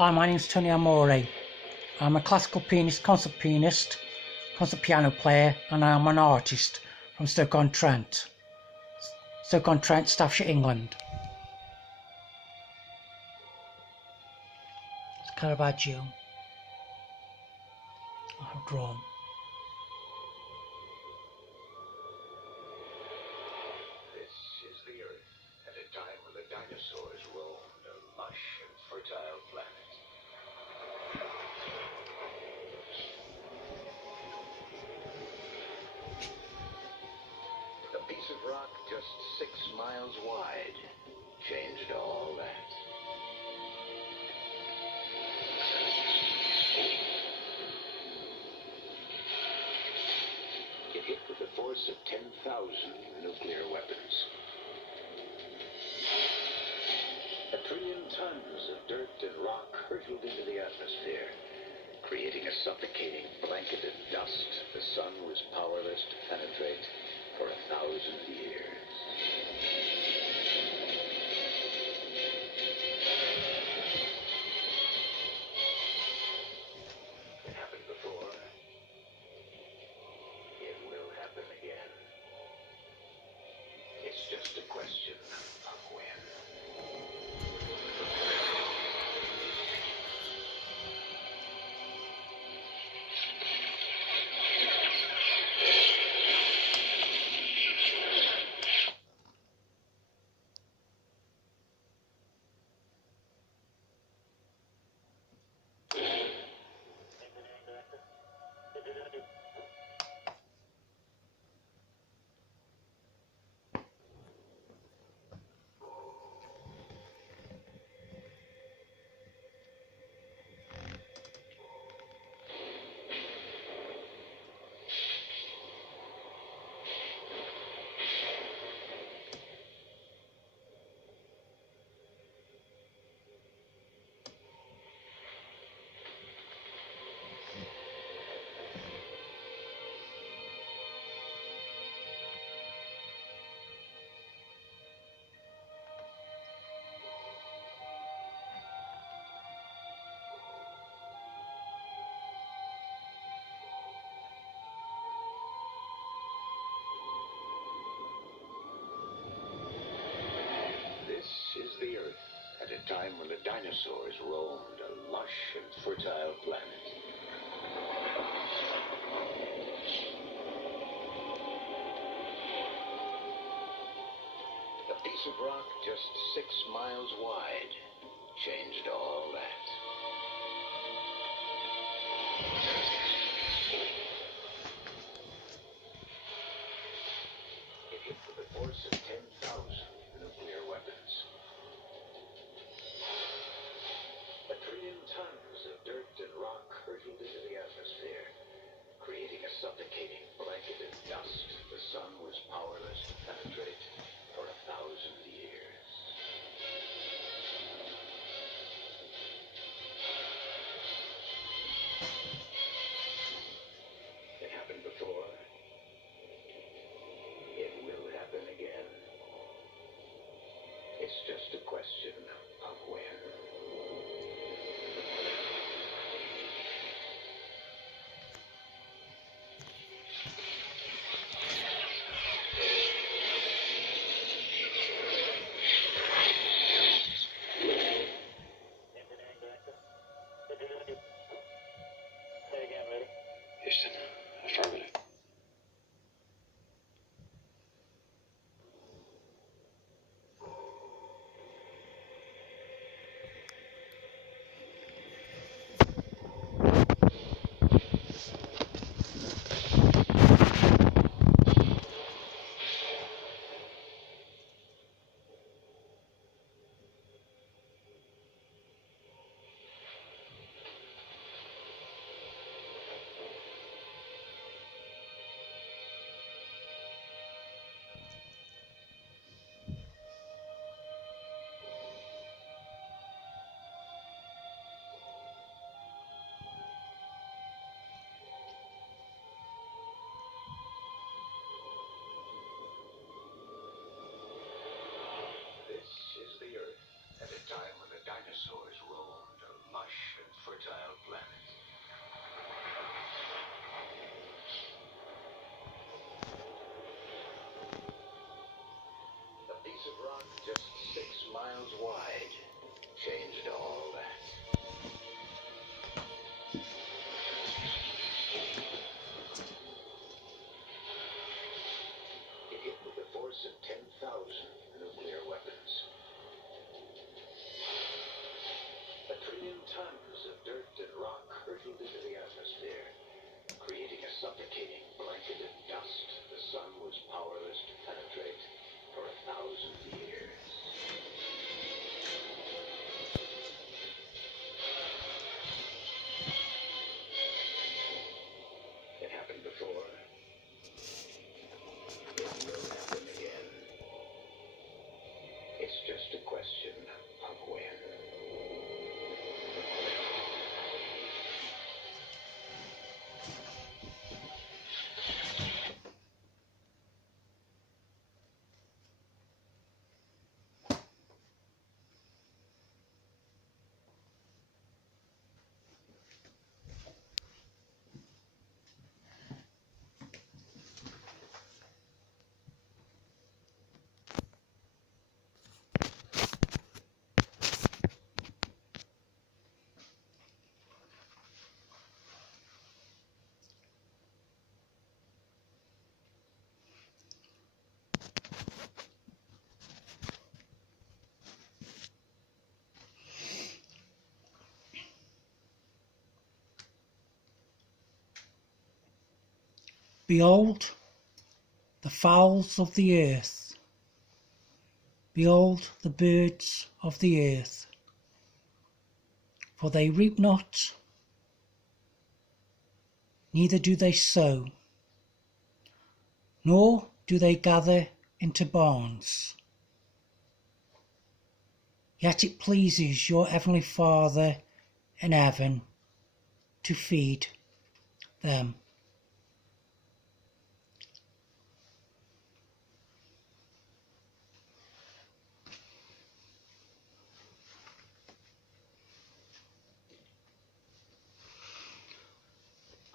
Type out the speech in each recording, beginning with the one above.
Hi, my name's Tony Amore. I'm a classical pianist, concert pianist, concert piano player, and I'm an artist from Stoke-on-Trent, Staffordshire, England. It's Caravaggio. I have drawn. This is the Earth at a time when the dinosaurs roamed a lush and fertile planet. A piece of rock just 6 miles wide changed all that. It hit with the force of 10,000 nuclear weapons. 1 trillion tons of dirt and rock hurtled into the atmosphere, creating a suffocating blanket of dust the sun was powerless to penetrate for 1,000 years. It happened before. It will happen again. It's just a question of when. This is the Earth at a time when the dinosaurs roamed a lush and fertile planet. A piece of rock just 6 miles wide changed all that. It hit with the force of 10,000 nuclear weapons. 1 trillion tons of dirt and rock hurtled into the atmosphere, creating a suffocating blanket of dust the sun was powerless to penetrate for 1,000 years. It happened before. It will happen again. It's just a question of when. Houston, affirmative. of rock just 6 miles wide changed all that. It hit with the force of 10,000 nuclear weapons. 1 trillion tons of dirt and rock hurtled into the atmosphere, creating a suffocating blanket of dust the sun was powerless to penetrate for 1,000 years. It happened before. It will happen again. It's just a question of when. Behold the fowls of the earth, behold the birds of the earth, for they reap not, neither do they sow, nor do they gather into barns. Yet it pleases your heavenly Father in heaven to feed them.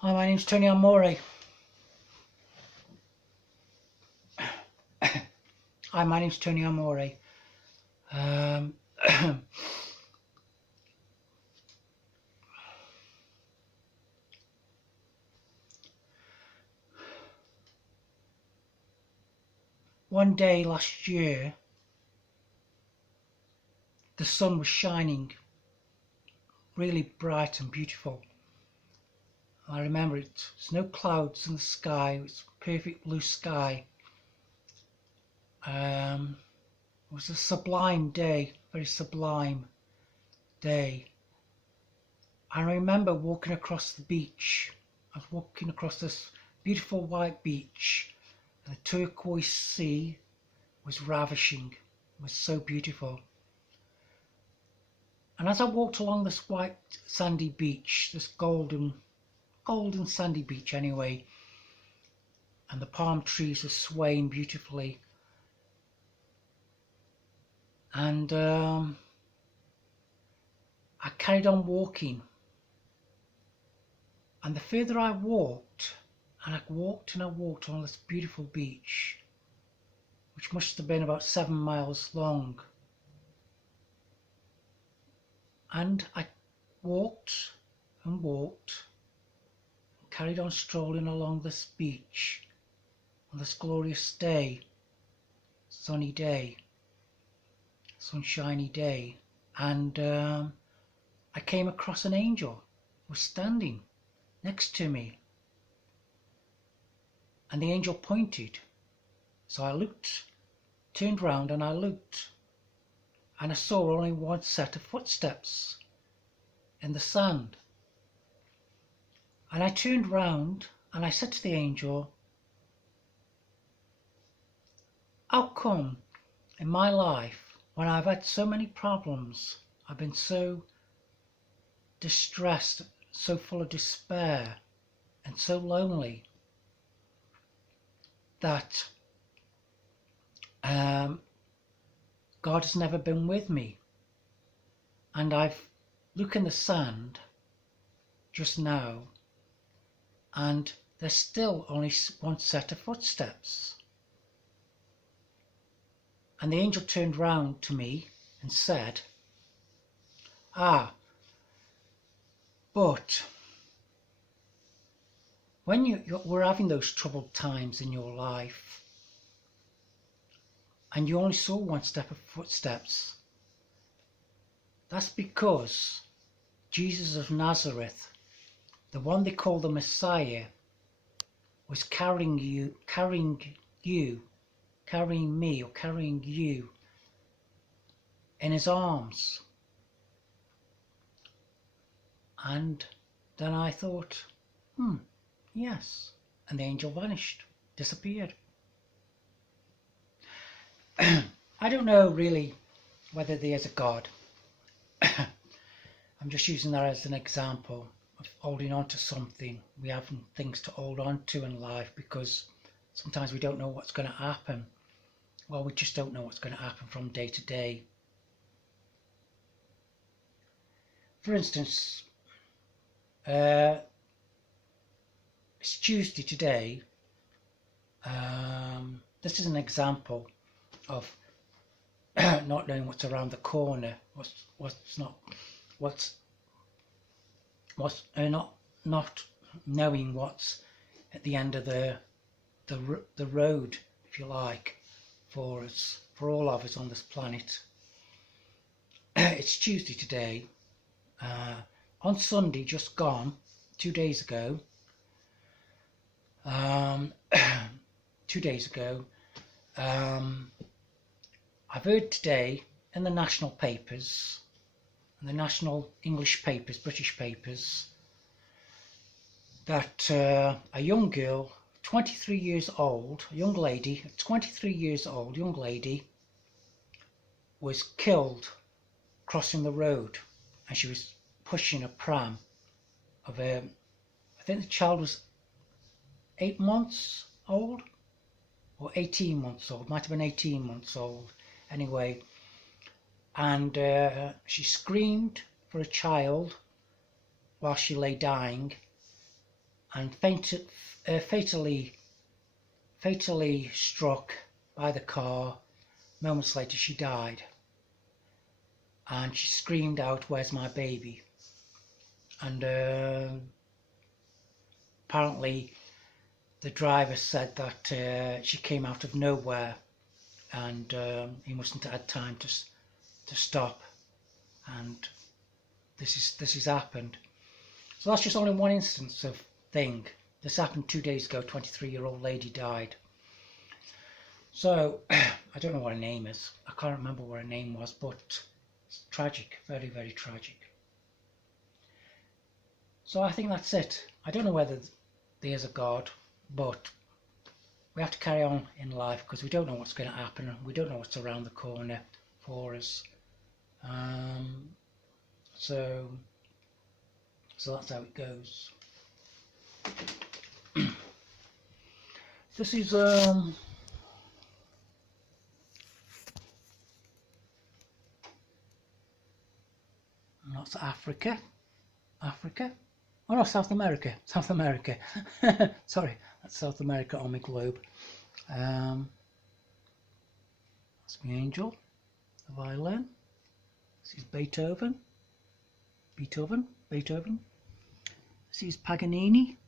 Hi, my name's Tony Amore. Hi, my name's Tony Amore. One day last year, the sun was shining really bright and beautiful. I remember it. There's no clouds in the sky. It's perfect blue sky. It was a sublime day, very sublime day. I remember walking across the beach. I was walking across this beautiful white beach, and the turquoise sea was ravishing. It was so beautiful. And as I walked along this white sandy beach, this golden sandy beach anyway, and the palm trees are swaying beautifully, and I carried on walking, and the further I walked, and I walked on this beautiful beach, which must have been about 7 miles long, and I walked and walked, carried on strolling along this beach on this glorious day, sunny day, sunshiny day, and I came across an angel who was standing next to me, and the angel pointed. So I looked, turned round, and I looked, and I saw only one set of footsteps in the sand. And I turned round and I said to the angel, how come in my life, when I've had so many problems, I've been so distressed, so full of despair, and so lonely, that God has never been with me? And I've looked in the sand just now, and there's still only one set of footsteps. And the angel turned round to me and said, "Ah, but when you were having those troubled times in your life and you only saw one step of footsteps, that's because Jesus of Nazareth, the one they call the Messiah, was carrying me or carrying you in his arms." And then I thought, yes. And the angel vanished, disappeared. I don't know really whether there is a God. I'm just using that as an example of holding on to something. We have things to hold on to in life because sometimes we don't know what's going to happen. Well, we just don't know what's going to happen from day to day. For instance, it's Tuesday today. This is an example of not knowing what's around the corner, not knowing what's at the end of the road, if you like, for us, for all of us on this planet. It's Tuesday today. On Sunday, just gone, 2 days ago. 2 days ago. I've heard today in the national papers, in the national English papers, British papers, that a young girl, 23 years old, a young lady, a 23 years old young lady, was killed crossing the road, and she was pushing a pram of I think the child was 8 months old or 18 months old, might have been 18 months old anyway, and she screamed for a child while she lay dying, and fatally struck by the car. Moments later she died, and she screamed out, "Where's my baby?" And apparently the driver said that she came out of nowhere, and he mustn't have had time to stop, and this has happened. So that's just only one instance of thing. This happened 2 days ago. 23-year-old lady died. So I don't know what her name is. I can't remember what her name was, but it's tragic, very, very tragic. So I think that's it. I don't know whether there's a God, but we have to carry on in life because we don't know what's going to happen. We don't know what's around the corner for us. So that's how it goes. This is that's Africa. Oh no, South America. Sorry, that's South America on my globe. That's my angel, the violin. This is Beethoven. This is Paganini,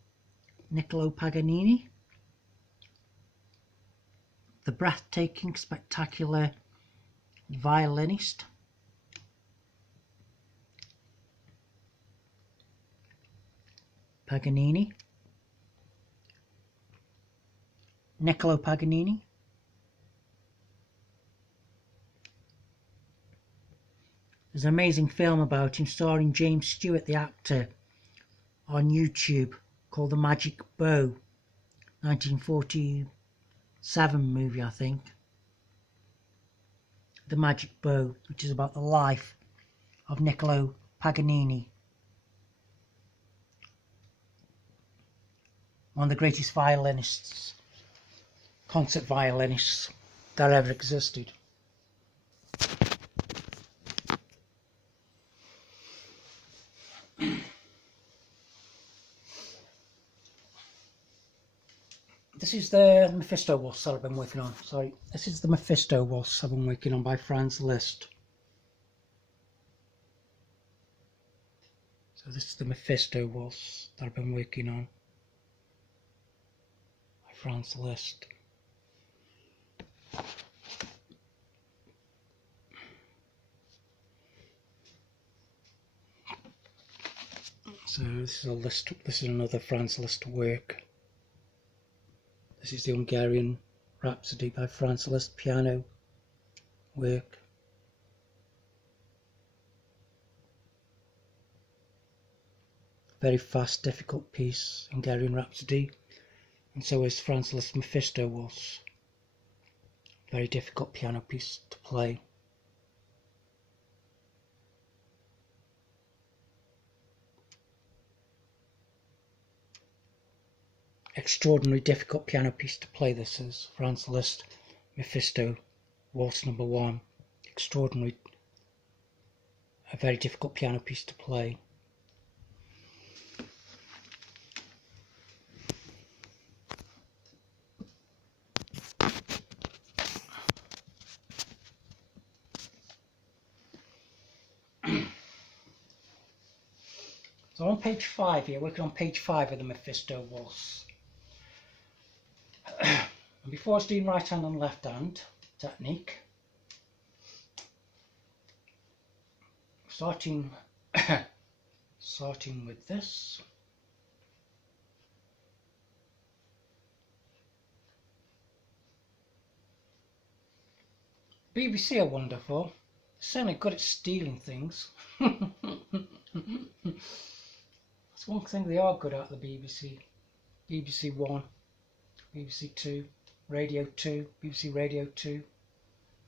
Nicolo Paganini. The breathtaking, spectacular violinist. Paganini. Nicolo Paganini. There's an amazing film about him starring James Stewart, the actor, on YouTube called The Magic Bow. 1947 movie, I think. The Magic Bow, which is about the life of Nicolo Paganini. One of the greatest violinists, concert violinists that ever existed. This is the Mephisto Waltz that I've been working on. Sorry, this is the Mephisto Waltz I've been working on by Franz Liszt. So this is the Mephisto Waltz that I've been working on by Franz Liszt. So this is a Liszt. This is another Franz Liszt work. This is the Hungarian Rhapsody by Franz Liszt, piano work. Very fast, difficult piece, Hungarian Rhapsody, and so is Franz Liszt's Mephisto Waltz. Very difficult piano piece to play. Extraordinarily difficult piano piece to play. This is Franz Liszt Mephisto Waltz No. 1. Extraordinary, a very difficult piano piece to play. So on page 5 here, working on page 5 of the Mephisto Waltz. And before I was doing right hand and left hand technique, starting with this. BBC are wonderful. Certainly good at stealing things. That's one thing they are good at, the BBC. BBC 1, BBC 2, Radio 2, BBC Radio 2.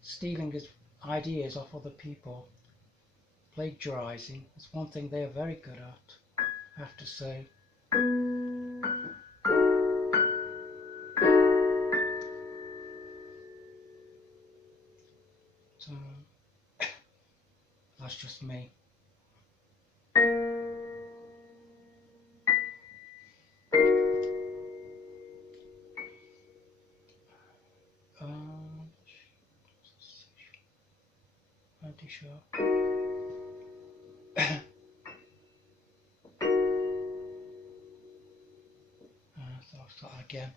Stealing his ideas off other people. Plagiarising. That's one thing they are very good at, I have to say. So, that's just me. Sure. So I'll start again.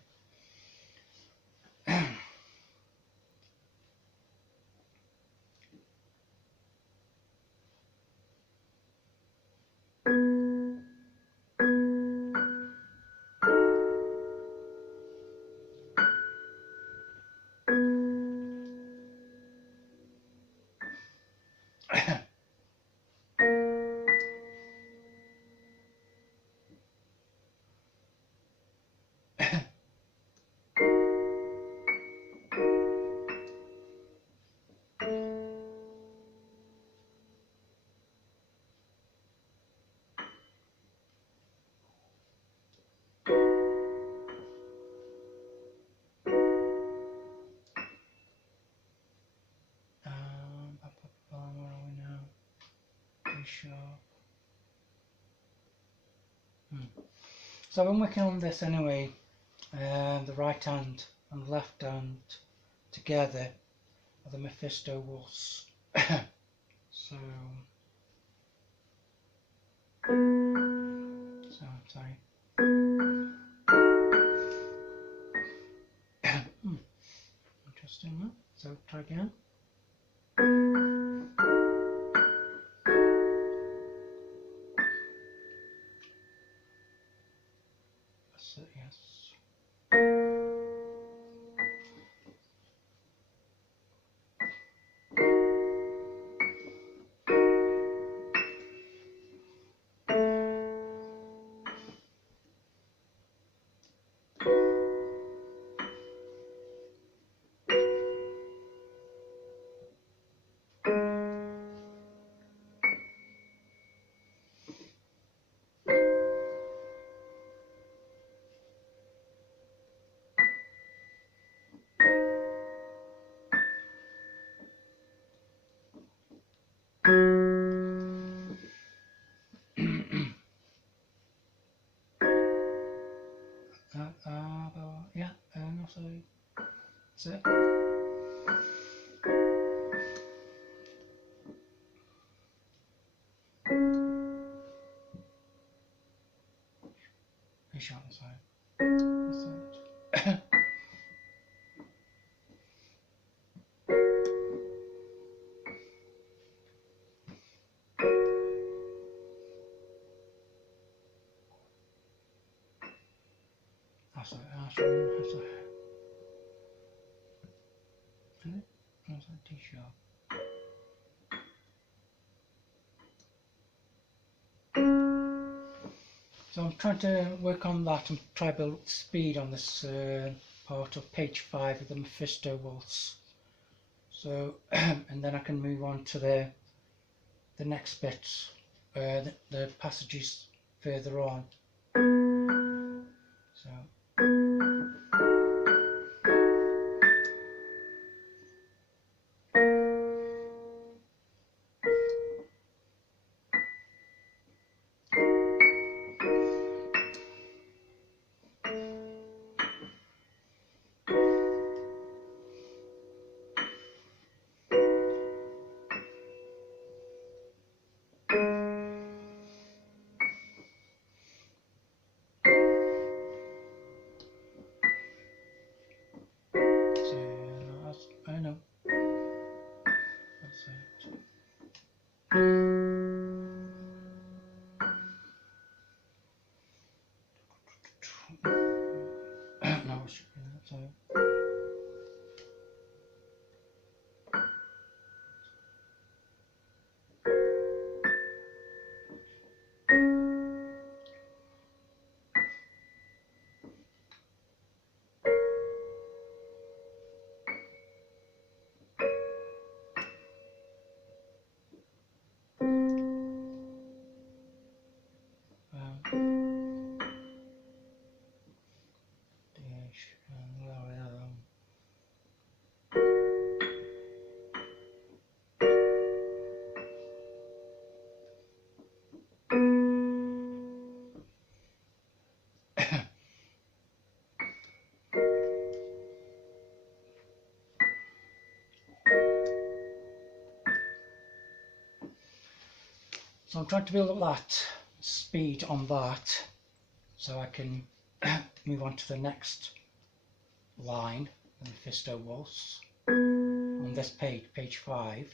Where are we now? D sharp. So I've been working on this anyway, the right hand and left hand together of the Mephisto Waltz. So sorry. Interesting, huh? So try again. That's it, yes. That's it. Fish on the side. That's it. That's it. That's it. That's a T-shirt. So I'm trying to work on that and try to build speed on this part of page 5 of the Mephisto Waltz. So and then I can move on to the next bit, the passages further on. So. I know. That's it. No, it should be that. So. So I'm trying to build up that speed on that so I can move on to the next line, the Mephisto Waltz, on this page, page 5.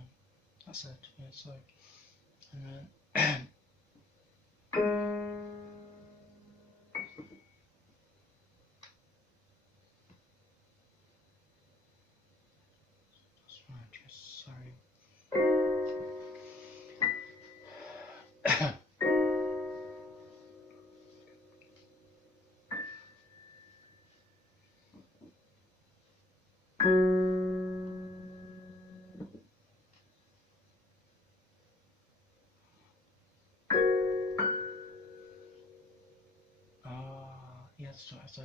Now. That's it. Yeah, so, and then that's right. Just sorry. Yes, so.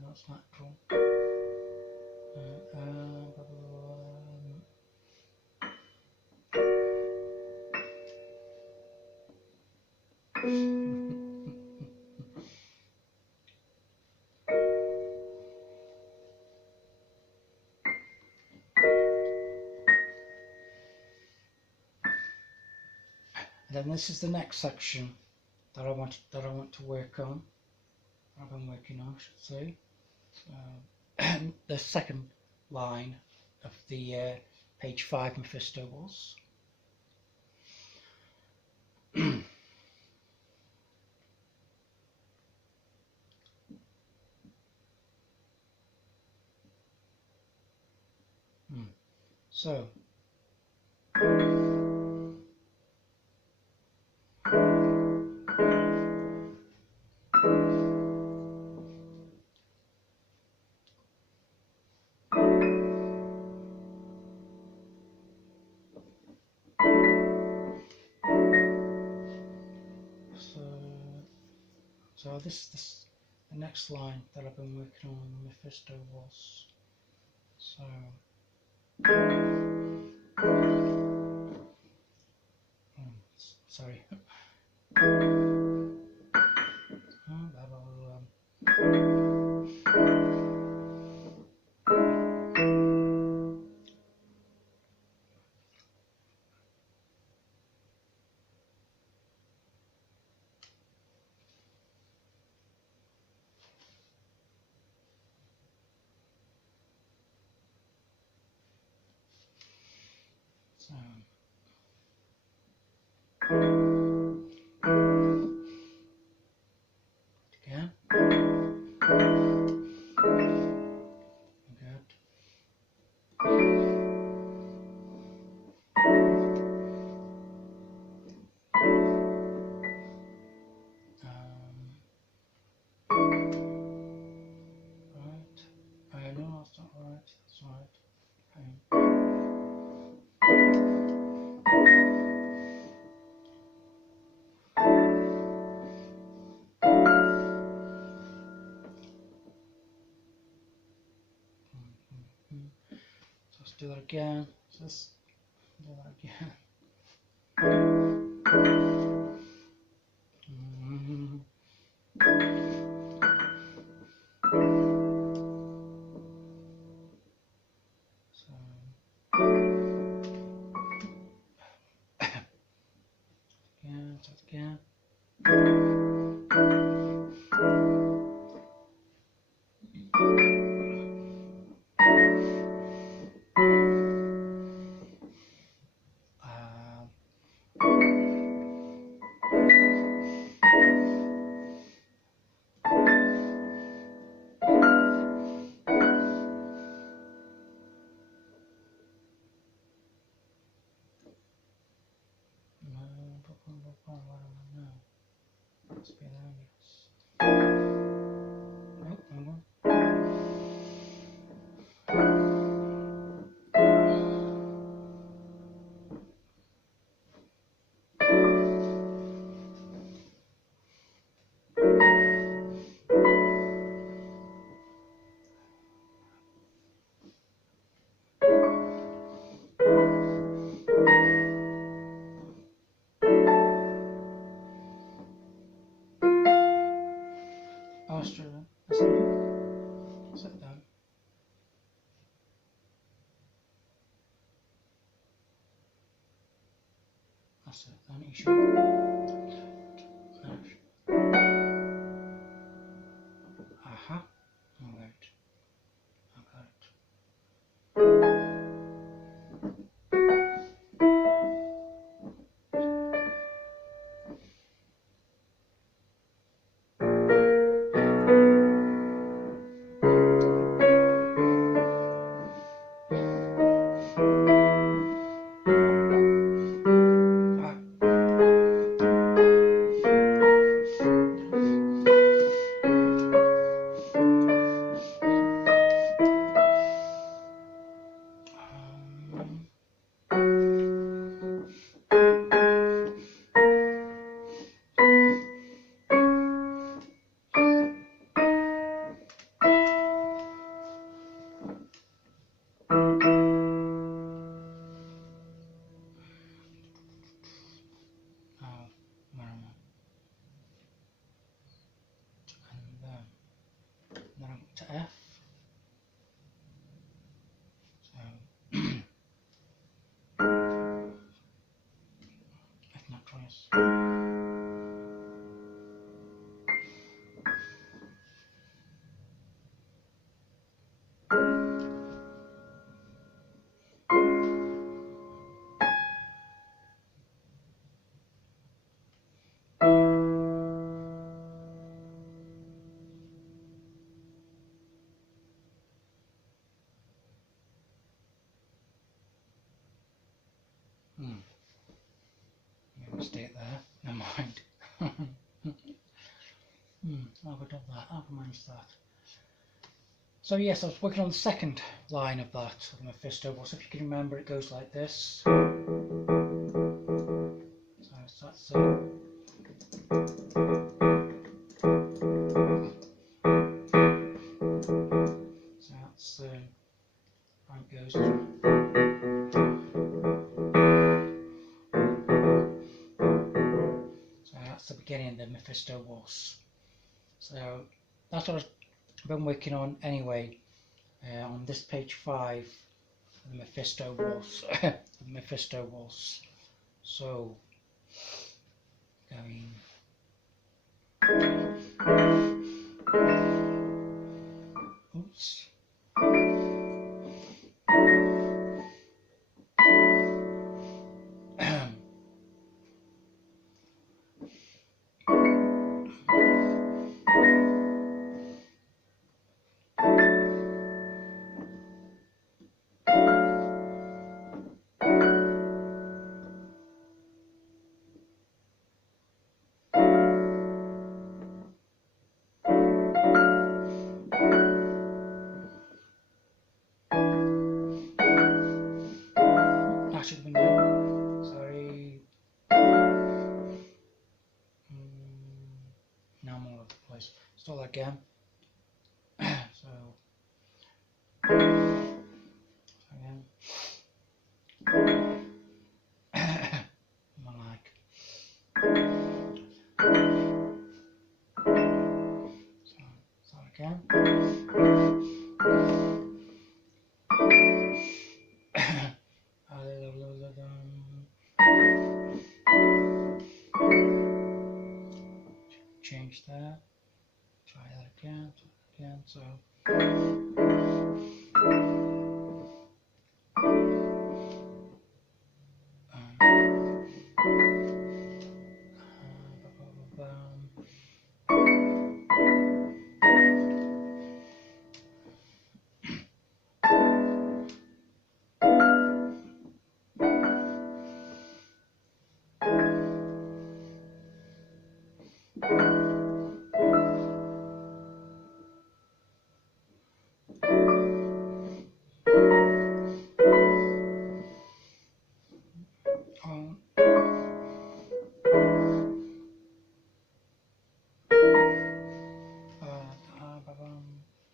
No, it's not cool. And then this is the next section that I want to work on. I've been working on, I should say. The second line of the page 5 Mephisto was. So So this the next line that I've been working on Mephisto was. So sorry. So again. Good. Right. No, that's not right. That's right. So let's do that again. So let's do that again. So again, so again. Must be there, yes. Oh, hang on. Australia. Is it done? That's it. Then you should. Aha. All right. I got it. Where am I? And then I'm to F. So Yes. Made a mistake there. Never mind. How have I done that? How have I managed that? So yes, I was working on the second line of that, of the Mephisto. So if you can remember, it goes like this. So that's so that's how it goes. So that's the beginning of the Mephisto waltz. So that's what I've been working on anyway. On this page 5, the Mephisto waltz. The Mephisto waltz. So going. Oops. That should have been there. Sorry. Now I'm all over the place. Start that again. So again. My lag. So start again. Change that. Try that again. So.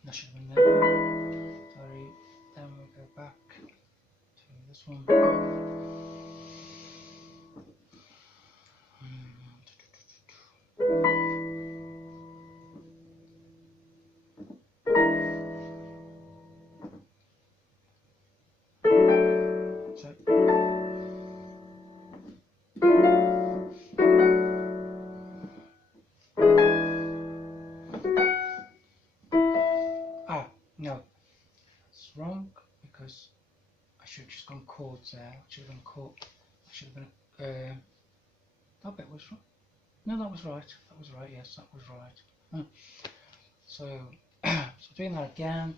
That should have been there. Sorry. Then we go back to this one. So. No, it's wrong because I should have just gone chords there. I should have gone chord. I should have been. That bit was wrong. No, that was right. That was right. Yes, that was right. So, so doing that again.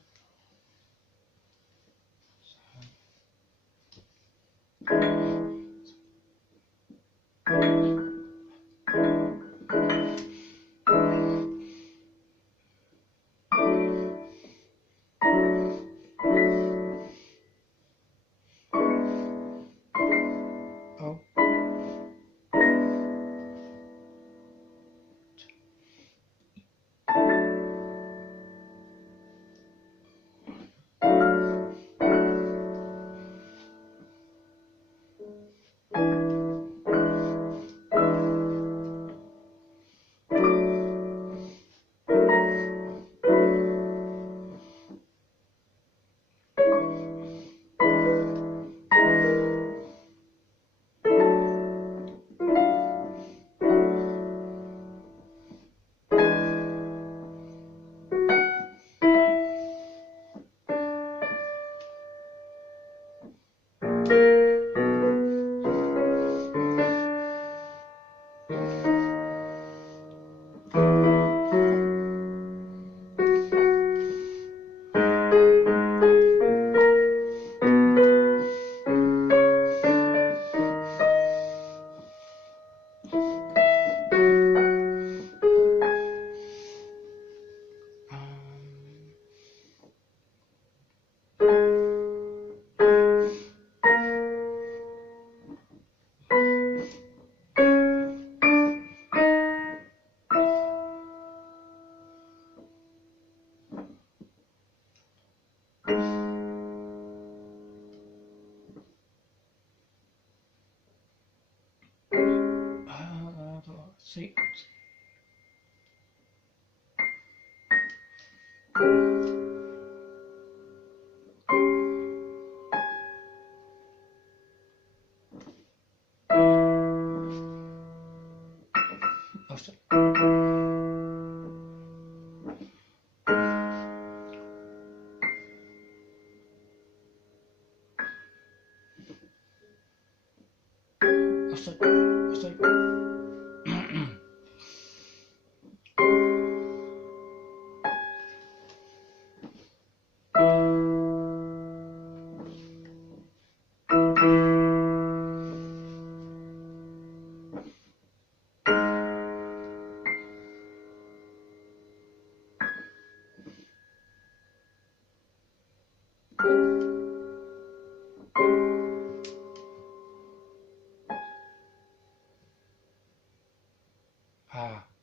See.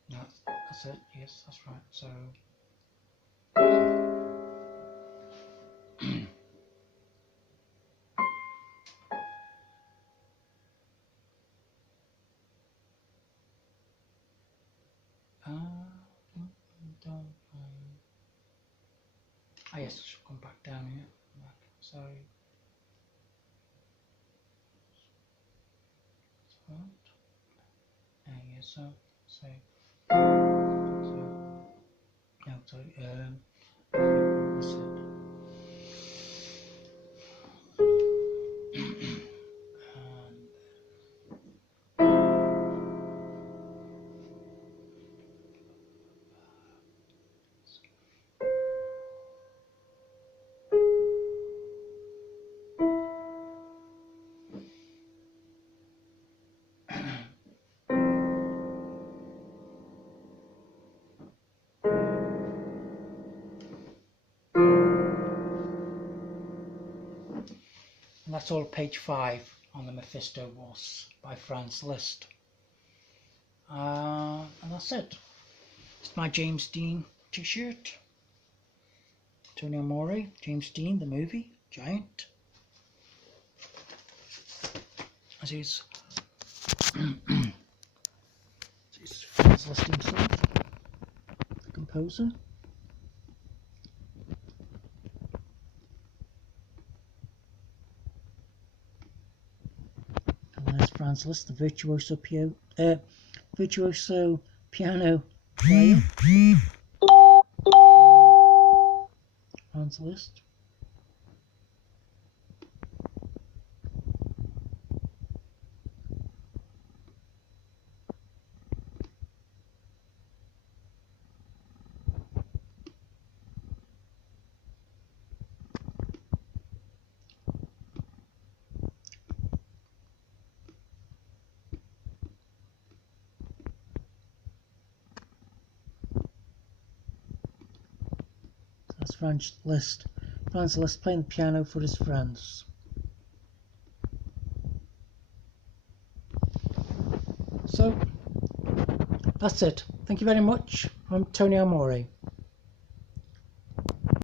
No, that's it. Yes, that's right. So. Yes, I should come back down here. So. Yeah, so. No, sorry. What's it? And that's all page 5 on the Mephisto was by Franz Liszt. And that's it. It's my James Dean t-shirt. Tony Amore, James Dean, the movie, giant. As is Franz Liszt himself, the composer. And there's Franz Liszt, the virtuoso piano player. Franz Liszt. That's Franz Liszt. Franz Liszt playing the piano for his friends. So, that's it. Thank you very much. I'm Tony Amore.